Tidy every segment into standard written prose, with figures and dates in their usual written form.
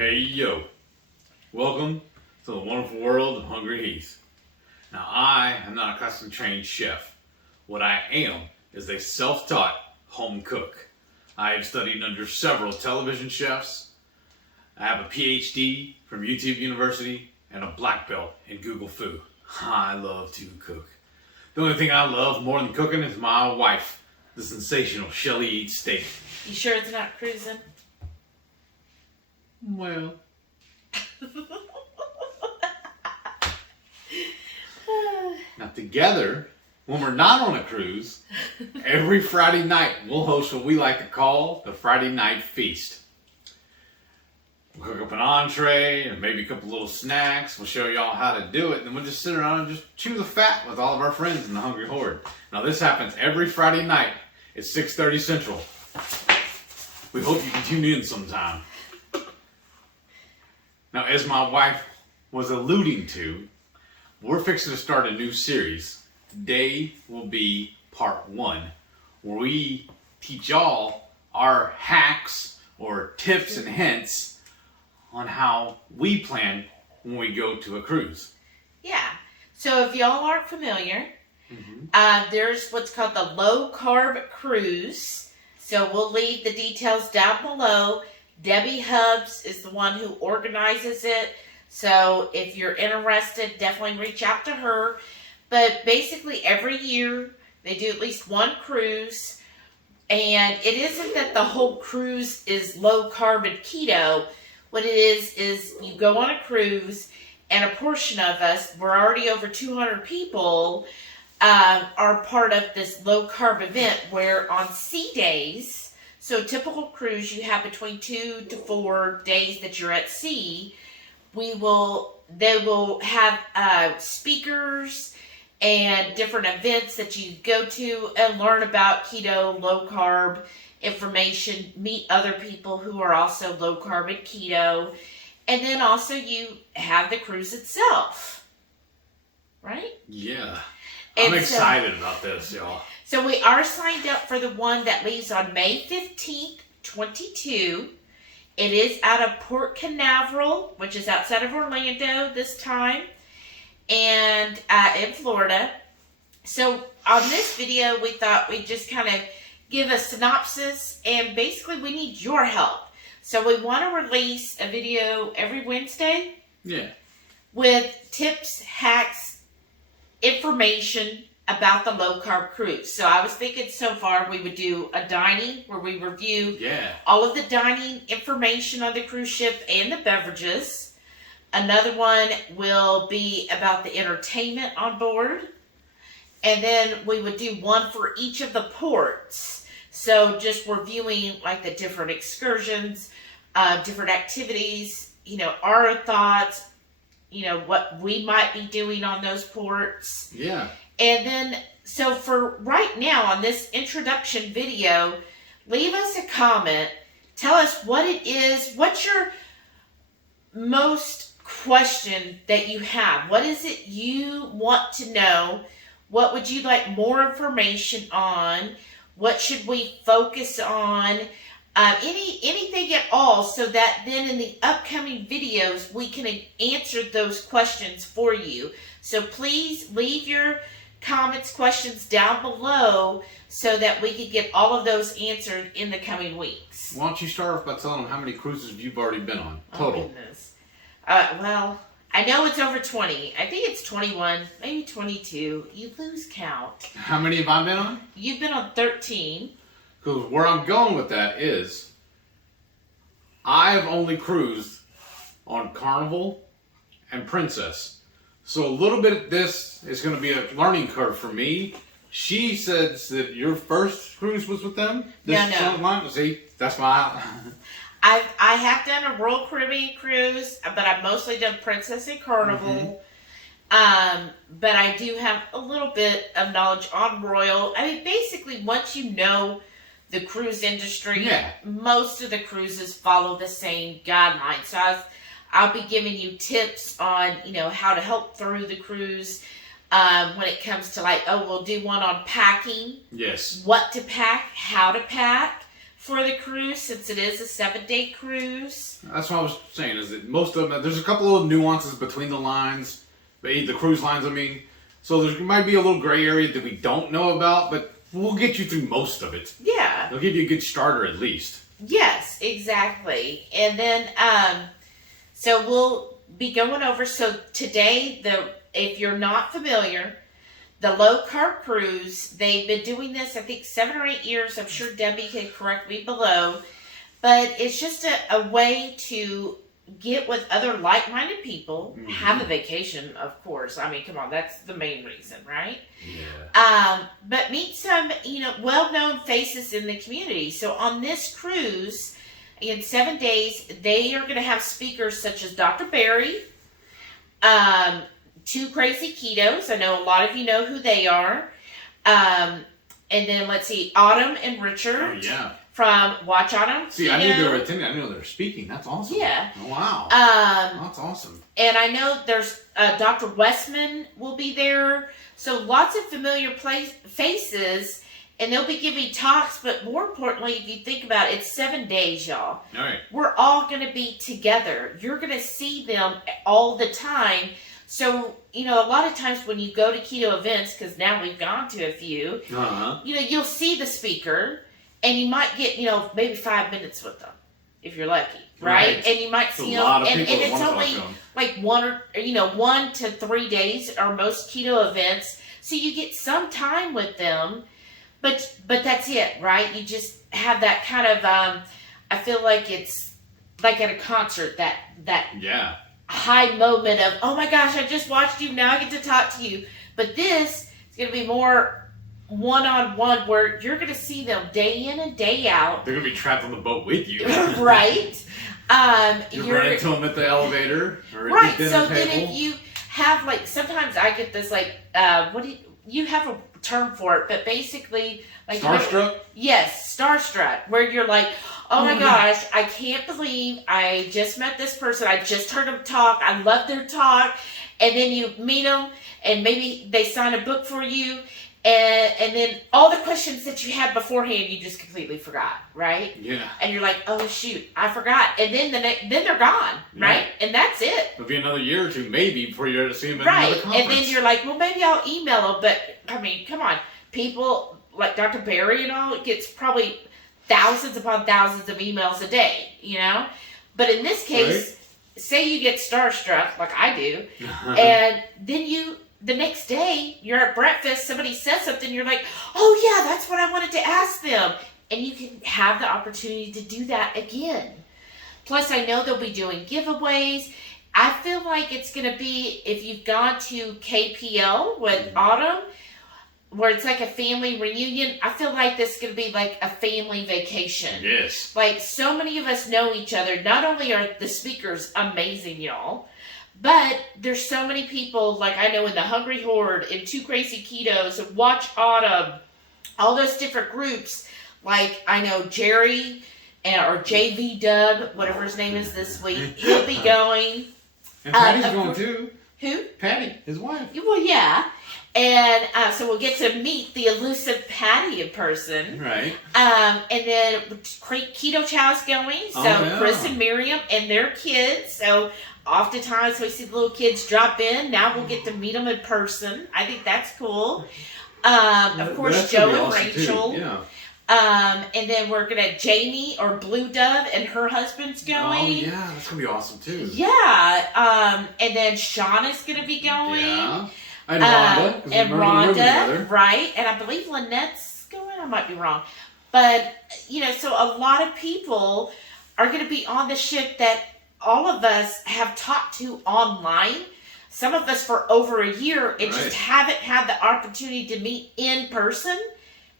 Hey yo, welcome to the wonderful world of HungryHeath. Now I am not a custom trained chef. What I am is a self-taught home cook. I have studied under several television chefs. I have a PhD from YouTube University and a black belt in Google Food. I love to cook. The only thing I love more than cooking is my wife, the sensational Shelly eats steak. You sure it's not cruising? Well, now together, when we're not on a cruise, every Friday night we'll host what we like to call the Friday Night Feast. We'll cook up an entree and maybe a couple little snacks. We'll show y'all how to do it, and then we'll just sit around and just chew the fat with all of our friends in the Hungry Horde. Now this happens every Friday night at 6:30 Central. We hope you can tune in sometime. Now, as my wife was alluding to, we're fixing to start a new series. Today will be part 1, where we teach y'all our hacks or tips and hints on how we plan when we go to a cruise. Yeah. So if y'all aren't familiar, there's what's called the Low Carb Cruise. So we'll leave the details down below. ddhubbs is the one who organizes it. So if you're interested, definitely reach out to her. But basically every year they do at least one cruise. And it isn't that the whole cruise is low carb and keto. What it is you go on a cruise and a portion of us, we're already over 200 people, are part of this low carb event where on sea days, so typical cruise, you have between 2 to 4 days that you're at sea. They will have speakers and different events that you go to and learn about keto, low carb information, meet other people who are also low carb and keto. And then also you have the cruise itself, right? Yeah. I'm excited about this, y'all. So we are signed up for the one that leaves on May 15th, 22. It is out of Port Canaveral, which is outside of Orlando this time, and in Florida. So on this video, we thought we'd just kind of give a synopsis, and basically we need your help. So we want to release a video every Wednesday. Yeah. With tips, hacks, information about the low carb cruise. So I was thinking so far we would do a dining where we review all of the dining information on the cruise ship and the beverages. Another one will be about the entertainment on board. And then we would do one for each of the ports. So just reviewing like the different excursions, different activities, our thoughts, what we might be doing on those ports. Yeah. And then, so for right now on this introduction video, leave us a comment. Tell us what it is. What's your most question that you have? What is it you want to know? What would you like more information on? What should we focus on? Anything at all, so that then in the upcoming videos we can answer those questions for you. So please leave your comments, questions down below so that we can get all of those answered in the coming weeks. Why don't you start off by telling them how many cruises you've already been on total? Oh, goodness. Well, I know it's over 20. I think it's 21, maybe 22. You lose count. How many have I been on? You've been on 13. Because where I'm going with that is, I've only cruised on Carnival and Princess. So a little bit of this is going to be a learning curve for me. She says that your first cruise was with them? No. See, that's my... I have done a Royal Caribbean cruise, but I've mostly done Princess and Carnival. But I do have a little bit of knowledge on Royal. I mean, basically, once you know the cruise industry, most of the cruises follow the same guidelines. So I'll be giving you tips on, how to help through the cruise. When it comes to we'll do one on packing. Yes. What to pack, how to pack. for the cruise since it is a 7-day cruise. That's what I was saying, is that most of them, there's a couple of nuances between the lines, the cruise lines, I mean. So there might be a little gray area that we don't know about, but we'll get you through most of it. Yeah. They'll give you a good starter at least. Yes, exactly. And then, so we'll be going over, so today, if you're not familiar, the Low Carb Cruise, they've been doing this, I think, 7 or 8 years. I'm sure Debbie can correct me below. But it's just a way to get with other like-minded people, have a vacation, of course. I mean, come on, that's the main reason, right? Yeah. But meet some, well-known faces in the community. So on this cruise, in 7 days, they are going to have speakers such as Dr. Barry, 2 Crazy Ketos. I know a lot of you know who they are. And then, let's see, Autumn and Richard. Oh, yeah. From Watch Autumn. See, I knew they were attending. I knew they were speaking. That's awesome. Yeah. Oh, wow. That's awesome. And I know there's Dr. Westman will be there. So lots of familiar faces. And they'll be giving talks. But more importantly, if you think about it, it's 7 days, y'all. All right. We're all going to be together. You're going to see them all the time. So, a lot of times when you go to keto events, because now we've gone to a few, you'll see the speaker. And you might get, maybe 5 minutes with them, if you're lucky, right? And you might see them, and it's only like 1 to 3 days are most keto events. So you get some time with them, but that's it, right? You just have that kind of, I feel like it's like at a concert, that high moment of, oh my gosh, I just watched you, now I get to talk to you. But this is going to be more one-on-one, where you're going to see them day in and day out. They're going to be trapped on the boat with you. Right. You're running into them at the elevator or at right. the dinner so table. Then if you have, like, sometimes I get this, like, you have a term for it, but basically, like, starstruck? Yes, starstruck, where you're like, oh my gosh, I can't believe I just met this person. I just heard them talk. I love their talk. And then you meet them, and maybe they sign a book for you. And then all the questions that you had beforehand, you just completely forgot, right? Yeah. And you're like, oh shoot, I forgot. And then then they're gone, right? And that's it. It'll be another year or two, maybe, before you're to see them at another conference. And then you're like, well, maybe I'll email them. But I mean, come on, people like Dr. Barry and all, it gets probably thousands upon thousands of emails a day, But in this case, say you get starstruck, like I do, and then the next day, you're at breakfast, somebody says something, you're like, oh yeah, that's what I wanted to ask them. And you can have the opportunity to do that again. Plus, I know they'll be doing giveaways. I feel like it's going to be, if you've gone to KPL with Autumn, where it's like a family reunion, I feel like this is going to be like a family vacation. Yes. Like, so many of us know each other. Not only are the speakers amazing, y'all, but there's so many people, like I know in the Hungry Horde, in 2 Crazy Ketos, and Watch Autumn, all those different groups. Like, I know Jerry, or JV Dub, whatever his name is this week, he'll be going. And Patty's going too. Who? Patty, his wife. Well, yeah. And so we'll get to meet the elusive Patty in person. Right. And then Ketochow.xyz going. So Chris and Miriam and their kids. So oftentimes we see the little kids drop in. Now we'll get to meet them in person. I think that's cool. Of course, Joe and Rachel. Too. Yeah. And then we're going to Jamie or Blue Dove and her husband's going. Oh, yeah. That's going to be awesome, too. Yeah. And then Sean is going to be going. Yeah. And Rhonda. And Rhonda, right. And I believe Lynette's going. I might be wrong. But, so a lot of people are going to be on the ship that all of us have talked to online. Some of us for over a year and just haven't had the opportunity to meet in person.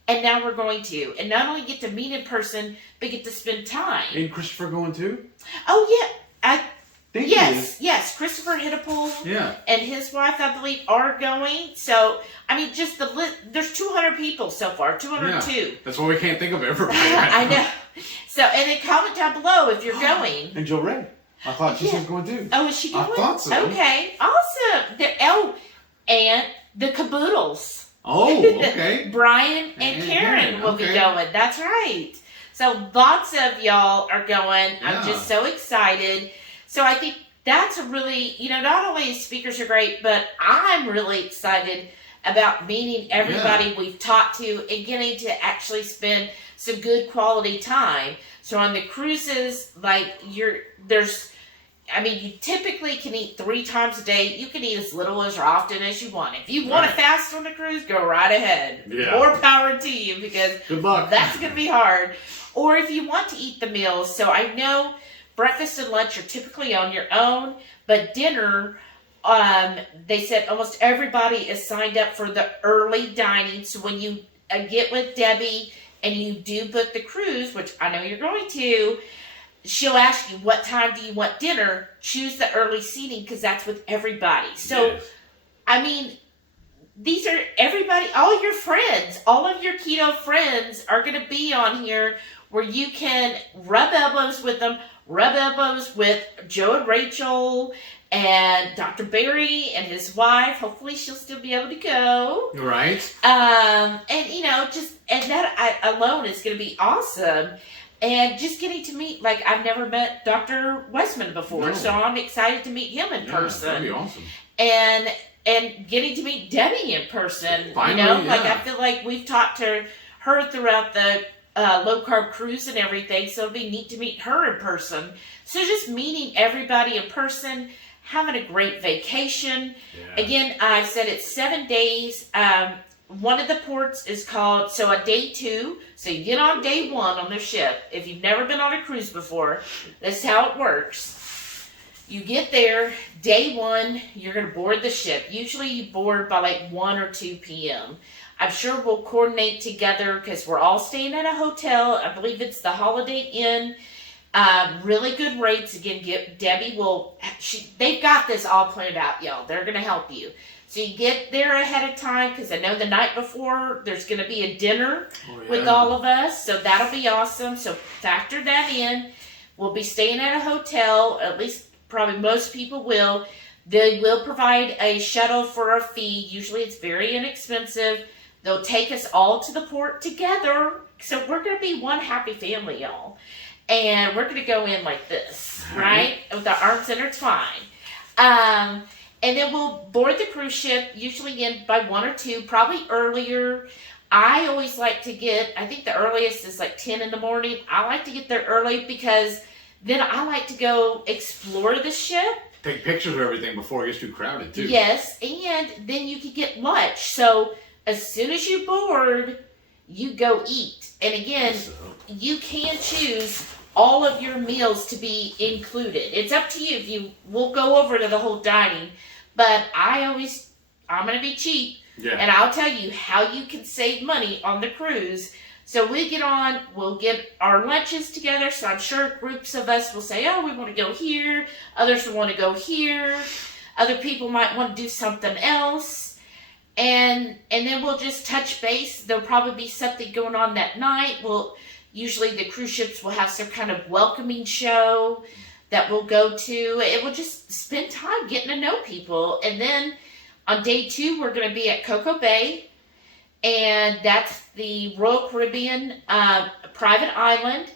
And now we're going to. And not only get to meet in person, but get to spend time. Ain't Christopher going too? Oh, yeah. Yes. Christopher Hittapole and his wife, I believe, are going. So, I mean, just the list. There's 200 people so far, 202. Yeah. That's why we can't think of everybody. I know. So, and then comment down below if you're going. And Jill Ray. I thought she was going too. Oh, is she going? I thought so. Okay, awesome. And the Caboodles. Oh, okay. Brian and Karen will be going. That's right. So lots of y'all are going. Yeah. I'm just so excited. So I think that's a really, not only speakers are great, but I'm really excited about meeting everybody we've talked to and getting to actually spend some good quality time. So on the cruises, you typically can eat 3 times a day. You can eat as little as or often as you want. If you want to fast on the cruise, go right ahead. Yeah. More power to you, because good luck. That's going to be hard. Or if you want to eat the meals. So I know breakfast and lunch are typically on your own, but dinner, they said almost everybody is signed up for the early dining. So when you get with Debbie and you do book the cruise, which I know you're going to, she'll ask you, what time do you want dinner? Choose the early seating, because that's with everybody. So, Yes. These are everybody, all your friends, all of your keto friends are going to be on here, where you can rub elbows with them, rub elbows with Joe and Rachel and Dr. Barry and his wife. Hopefully she'll still be able to go. Right. And that alone is going to be awesome. And just getting to meet, I've never met Dr. Westman before, so I'm excited to meet him in person. That'd be awesome. And getting to meet Debbie in person. Finally, I feel like we've talked to her throughout the Low Carb Cruise and everything, so it'd be neat to meet her in person. So just meeting everybody in person, having a great vacation. Yeah. Again, I said it's 7 days. One of the ports is called, so a day 2, so you get on day 1 on the ship. If you've never been on a cruise before, this is how it works. You get there, day 1, you're going to board the ship. Usually you board by 1 or 2 p.m. I'm sure we'll coordinate together, because we're all staying at a hotel. I believe it's the Holiday Inn. Really good rates. Again, Debbie they've got this all planned out, y'all. They're going to help you. So you get there ahead of time, because I know the night before there's going to be a dinner with all of us. So that'll be awesome. So factor that in. We'll be staying at a hotel. At least probably most people will. They will provide a shuttle for a fee. Usually it's very inexpensive. They'll take us all to the port together. So we're going to be one happy family, y'all. And we're going to go in like this, right? With our arms intertwined. And then we'll board the cruise ship, usually in by 1 or 2, probably earlier. I always like to I think the earliest is 10 in the morning. I like to get there early, because then I like to go explore the ship. Take pictures of everything before it gets too crowded, too. Yes, and then you can get lunch. So as soon as you board, you go eat. And again, you can choose all of your meals to be included. It's up to you. We'll go over to the whole dining, but I'm going to be cheap, and I'll tell you how you can save money on the cruise. So we get on, we'll get our lunches together. So I'm sure groups of us will say, oh, we want to go here. Others will want to go here. Other people might want to do something else. And then we'll just touch base. There'll probably be something going on that night. Usually the cruise ships will have some kind of welcoming show that we'll go to. It will just spend time getting to know people. And then on day 2, we're going to be at Cocoa Bay. And that's the Royal Caribbean private island.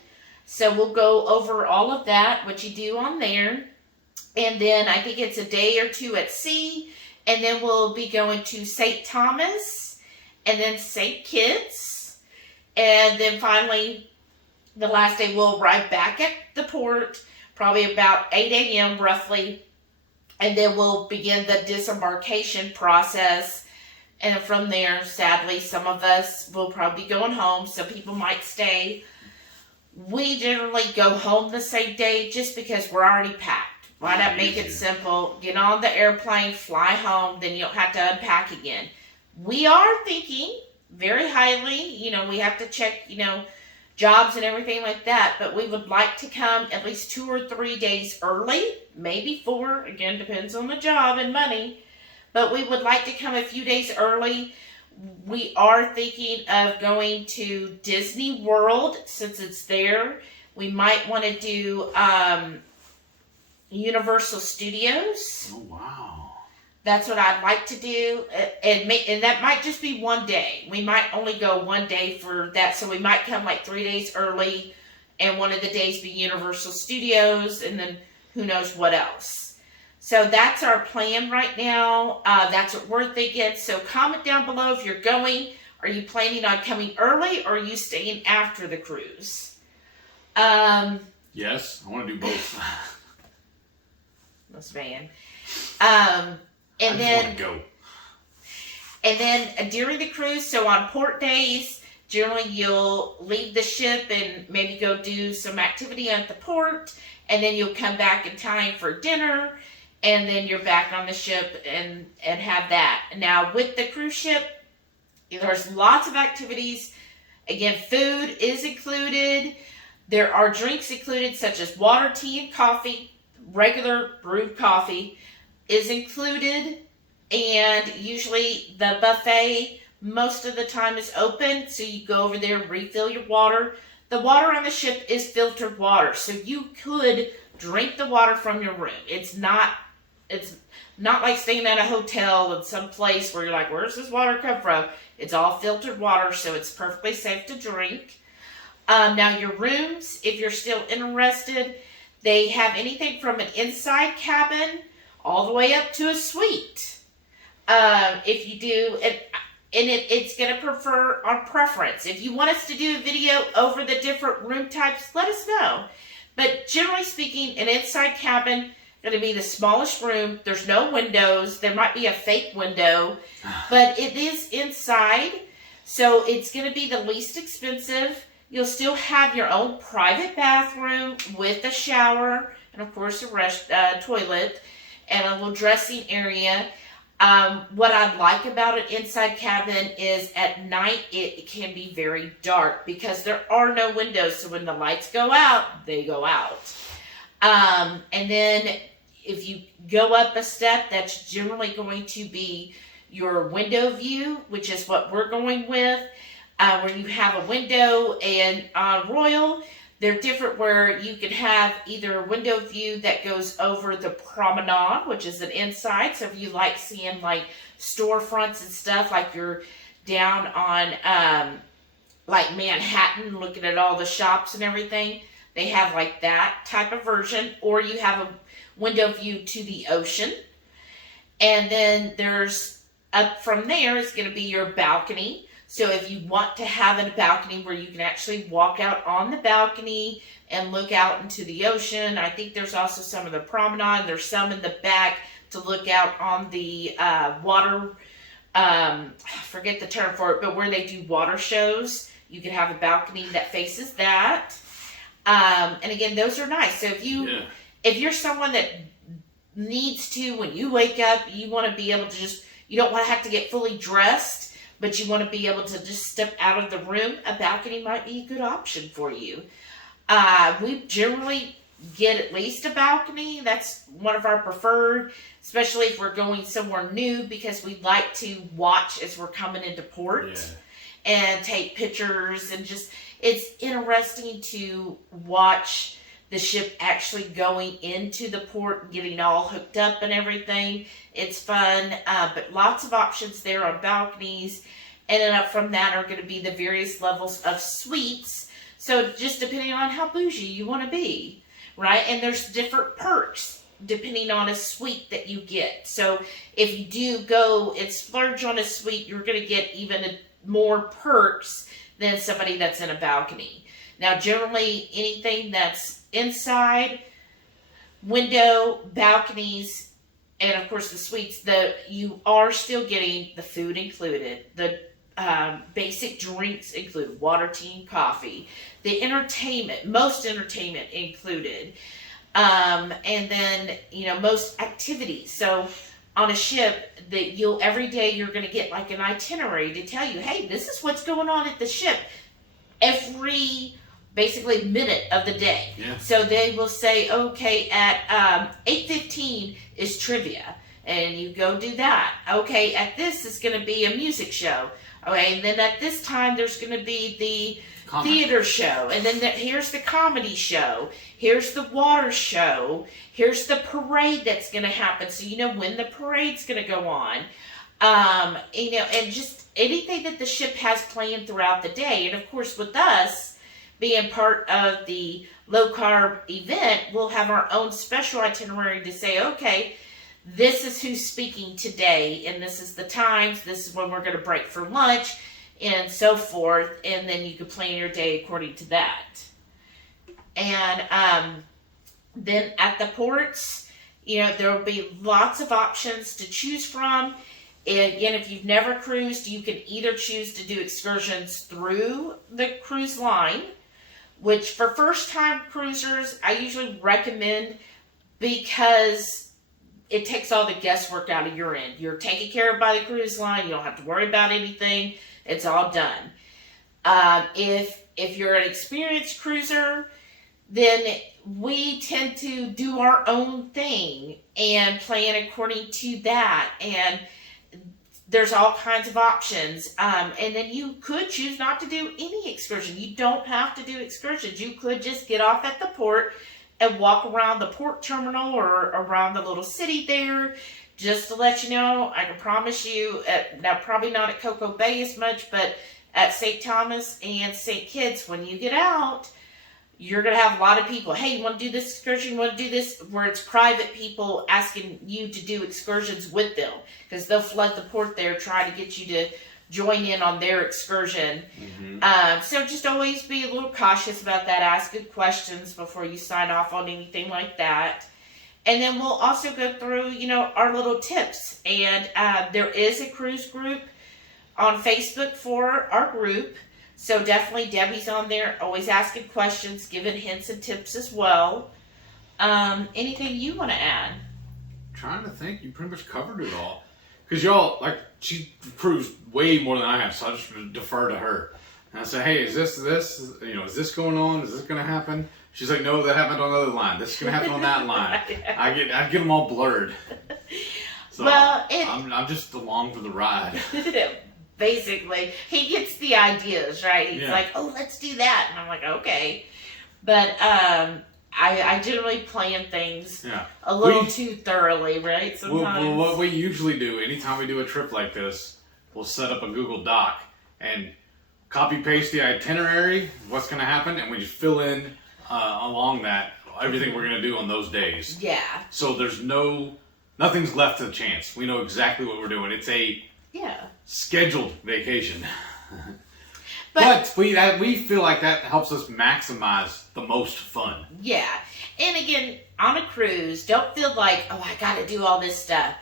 So we'll go over all of that, what you do on there. And then I think it's a day or 2 at sea. And then we'll be going to St. Thomas and then St. Kitts. And then finally, the last day, we'll arrive back at the port, probably about 8 a.m. roughly. And then we'll begin the disembarkation process. And from there, sadly, some of us will probably be going home. Some people might stay. We generally go home the same day just because we're already packed. Why not make it simple? Get on the airplane, fly home, then you don't have to unpack again. We are thinking very highly. We have to check, jobs and everything like that. But we would like to come at least 2 or 3 days early, maybe 4. Again, depends on the job and money. But we would like to come a few days early. We are thinking of going to Disney World since it's there. We might want to do Universal Studios. Oh, wow. That's what I'd like to do, and that might just be one day. We might only go one day for that, so we might come like 3 days early, and one of the days be Universal Studios, and then who knows what else. So that's our plan right now. That's what we're thinking. So comment down below if you're going. Are you planning on coming early, or are you staying after the cruise? Yes, I want to do both. This man. And then go. And then during the cruise, so on port days, generally you'll leave the ship and maybe go do some activity at the port, and then you'll come back in time for dinner, and then you're back on the ship and have that. Now with the cruise ship, there's lots of activities. Again, food is included. There are drinks included, such as water, tea, and coffee. Regular brewed coffee is included, and usually the buffet most of the time is open, so you go over there and refill your water. The water on the ship is filtered water, so you could drink the water from your room. It's not like staying at a hotel in some place where you're like, where's this water come from? It's all filtered water, so it's perfectly safe to drink. Now your rooms, if you're still interested, they have anything from an inside cabin all the way up to a suite. If you do, it's going to prefer on preference. If you want us to do a video over the different room types, let us know. But generally speaking, an inside cabin going to be the smallest room. There's no windows. There might be a fake window, but it is inside, so it's going to be the least expensive. You'll still have your own private bathroom with a shower and, of course, a toilet and a little dressing area. What I like about an inside cabin is at night it can be very dark because there are no windows. So when the lights go out, they go out. And then if you go up a step, that's generally going to be your window view, which is what we're going with. Where you have a window, and on Royal, they're different where you can have either a window view that goes over the promenade, which is an inside. So if you like seeing like storefronts and stuff, like you're down on like Manhattan looking at all the shops and everything, they have like that type of version. Or you have a window view to the ocean. And then there's, up from there is going to be your balcony. So if you want to have a balcony where you can actually walk out on the balcony and look out into the ocean. I think there's also some of the promenade. There's some in the back to look out on the water. I forget the term for it, but where they do water shows, you can have a balcony that faces that. And again, those are nice. So if you're someone that needs to, when you wake up, you want to be able to just, you don't want to have to get fully dressed, but you want to be able to just step out of the room, a balcony might be a good option for you. We generally get at least a balcony. That's one of our preferred, especially if we're going somewhere new, because we like to watch as we're coming into port and take pictures, and just, it's interesting to watch the ship actually going into the port and getting all hooked up and everything. It's fun, but lots of options there on balconies. And then up from that are going to be the various levels of suites. So just depending on how bougie you want to be, right? And there's different perks depending on a suite that you get. So if you do go and splurge on a suite, you're going to get even more perks than somebody that's in a balcony. Now, generally, anything that's inside, window, balconies, and of course the suites, you are still getting the food included, the basic drinks included, water, tea, and coffee, the entertainment, most entertainment included, and then most activities. So on a ship, every day you're going to get like an itinerary to tell you, hey, this is what's going on at the ship every basically minute of the day. Yeah. So they will say, okay, at 8:15 is trivia, and you go do that. Okay, at this is going to be a music show. Okay, and then at this time there's going to be theater show, and then here's the comedy show, here's the water show, here's the parade that's going to happen, so you know when the parade's going to go on, and just anything that the ship has planned throughout the day. And of course, with us being part of the low carb event, we'll have our own special itinerary to say, okay, this is who's speaking today, and this is the times, this is when we're going to break for lunch, and so forth, and then you can plan your day according to that. And then at the ports, there will be lots of options to choose from. And again, if you've never cruised, you can either choose to do excursions through the cruise line, which for first-time cruisers, I usually recommend because it takes all the guesswork out of your end. You're taken care of by the cruise line. You don't have to worry about anything. It's all done. If you're an experienced cruiser, then we tend to do our own thing and plan according to that. And there's all kinds of options. And then you could choose not to do any excursion. You don't have to do excursions. You could just get off at the port and walk around the port terminal or around the little city there. Just to let you know, I can promise you, now probably not at Cocoa Bay as much, but at St. Thomas and St. Kitts, when you get out, you're going to have a lot of people. Hey, you want to do this excursion? You want to do this? Where it's private people asking you to do excursions with them. Because they'll flood the port there, try to get you to join in on their excursion. Mm-hmm. So just always be a little cautious about that. Ask good questions before you sign off on anything like that. And then we'll also go through, our little tips. And there is a cruise group on Facebook for our group. So definitely Debbie's on there, always asking questions, giving hints and tips as well. Anything you want to add? Trying to think. You pretty much covered it all. Because y'all, she cruised way more than I have, so I just defer to her. And I say, hey, is this? Is this going on? Is this going to happen? She's like, no, that happened on the other line. This is going to happen on that line. I get them all blurred. So well, I'm just along for the ride. Basically, he gets the ideas, right? He's like, oh, let's do that. And I'm like, okay. But I generally plan things a little too thoroughly, right? Sometimes. Well, what we usually do, anytime we do a trip like this, we'll set up a Google Doc and copy paste the itinerary, what's going to happen, and we just fill in along that everything we're going to do on those days. Yeah. So there's nothing's left to chance. We know exactly what we're doing. It's a scheduled vacation. but we feel like that helps us maximize the most fun. Yeah. And again, on a cruise, don't feel like, oh, I got to do all this stuff.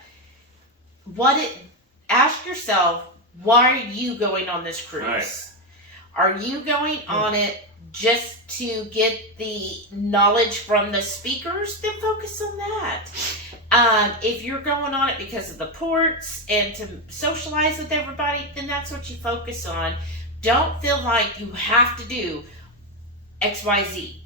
Ask yourself, why are you going on this cruise? Right. Are you going on it just to get the knowledge from the speakers? Then focus on that. If you're going on it because of the ports and to socialize with everybody, then that's what you focus on. Don't feel like you have to do XYZ.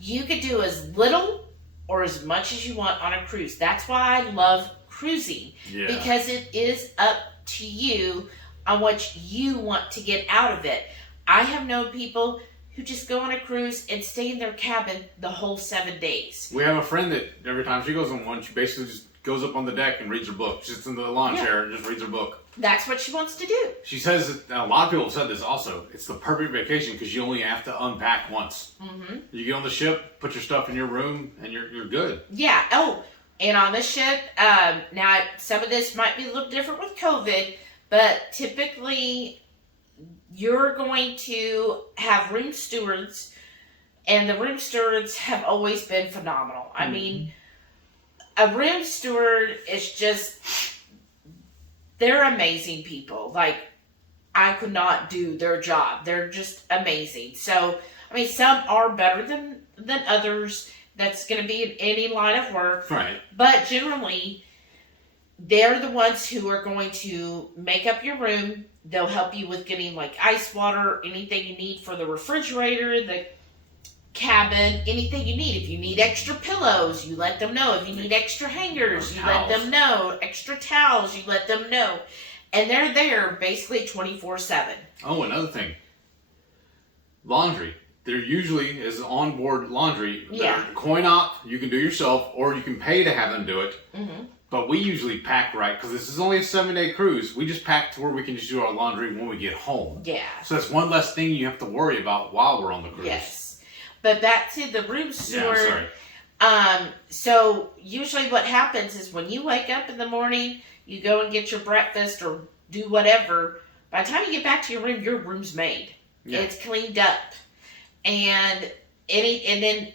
You could do as little or as much as you want on a cruise. That's why I love cruising. Yeah. Because it is up to you on what you want to get out of it. I have known people who just go on a cruise and stay in their cabin the whole 7 days. We have a friend that every time she goes on one, she basically just goes up on the deck and reads her book. She sits in the lawn chair and just reads her book. That's what she wants to do. She says that, a lot of people have said this also, it's the perfect vacation because you only have to unpack once. Mm-hmm. You get on the ship, put your stuff in your room, and you're good. Yeah. Oh, and on the ship, now some of this might be a little different with COVID, but typically you're going to have room stewards, and the room stewards have always been phenomenal. Mm-hmm. I mean, a room steward is just, they're amazing people. Like, I could not do their job. They're just amazing. So, I mean, some are better than others. That's going to be in any line of work. Right. But generally, they're the ones who are going to make up your room. They'll help you with getting like ice water, anything you need for the refrigerator, the cabin, anything you need. If you need extra pillows, you let them know. If you need extra hangers, you let them know. Extra towels, you let them know. And they're there basically 24/7. Oh, another thing. laundry. There usually is onboard laundry. Yeah. Coin op, you can do yourself, or you can pay to have them do it. Mm-hmm. But we usually pack right, because this is only a 7-day cruise. We just pack to where we can just do our laundry when we get home. Yeah. So that's one less thing you have to worry about while we're on the cruise. Yes. But back to the room steward. Yeah, I'm sorry. So usually what happens is when you wake up in the morning, you go and get your breakfast or do whatever. By the time you get back to your room's made. Yeah. It's cleaned up. And then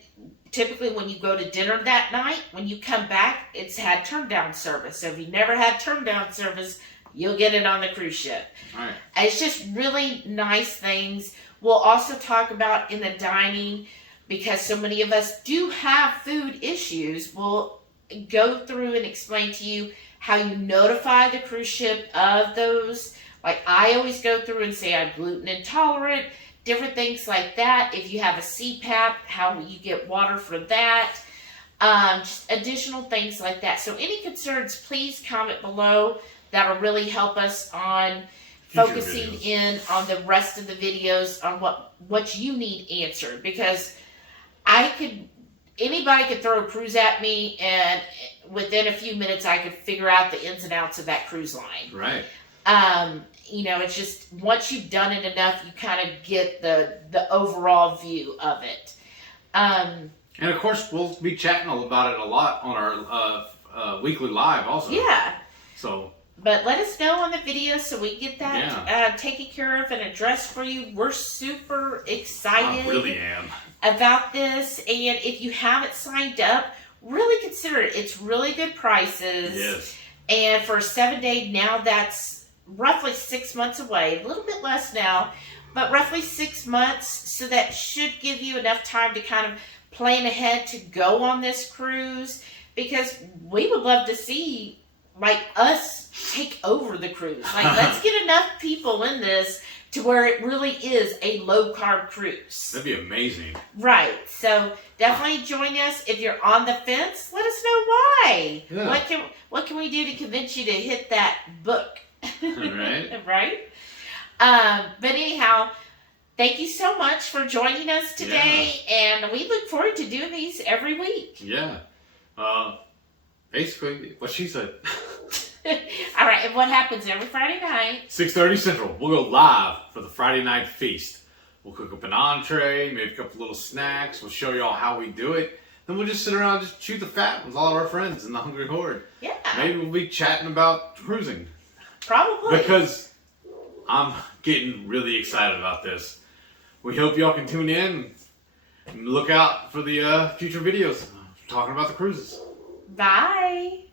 typically when you go to dinner that night, when you come back, it's had turn down service. So if you never had turn down service, you'll get it on the cruise ship. All right. It's just really nice things. We'll also talk about in the dining, because so many of us do have food issues. We'll go through and explain to you how you notify the cruise ship of those. Like I always go through and say I'm gluten intolerant, different things like that. If you have a CPAP, how will you get water for that? Just additional things like that. So any concerns, please comment below. That'll really help us on focusing in on the rest of the videos on what you need answered. Because anybody could throw a cruise at me, and within a few minutes I could figure out the ins and outs of that cruise line. Right. It's just once you've done it enough, you kind of get the overall view of it. And of course, we'll be chatting about it a lot on our weekly live also. Yeah. So. But let us know on the video so we get that taken care of and addressed for you. We're super excited. I really am. About this. And if you haven't signed up, really consider it. It's really good prices. Yes. And for a 7-day, now that's roughly 6 months away. A little bit less now, but roughly 6 months. So that should give you enough time to kind of plan ahead to go on this cruise, because we would love to see us take over the cruise. Let's get enough people in this to where it really is a low carb cruise. That'd be amazing. Right. So definitely join us. If you're on the fence, let us know why. Yeah. What can we do to convince you to hit that book? Right. Right. But anyhow, thank you so much for joining us today, and we look forward to doing these every week. Yeah. Basically, what she said. All right, and what happens every Friday night? 6:30 Central. We'll go live for the Friday night feast. We'll cook up an entree, maybe a couple little snacks. We'll show you all how we do it. Then we'll just sit around and just chew the fat with all of our friends in the Hungry Horde. Yeah. Maybe we'll be chatting about cruising. Probably. Because I'm getting really excited about this. We hope y'all can tune in and look out for the future videos talking about the cruises. Bye.